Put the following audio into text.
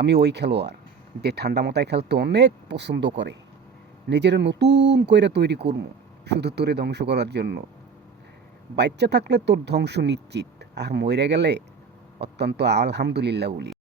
আমি ওই খেলোয়াড় যে ঠান্ডা মাথায় খেলতে অনেক পছন্দ করে, নিজের নতুন কইরা তৈরি করবো শুধু তোরে ধ্বংস করার জন্য। বাচ্চা থাকলে তোর ধ্বংস নিশ্চিত, আর মইরা গেলে অত্যন্ত আলহামদুলিল্লাহ বলি।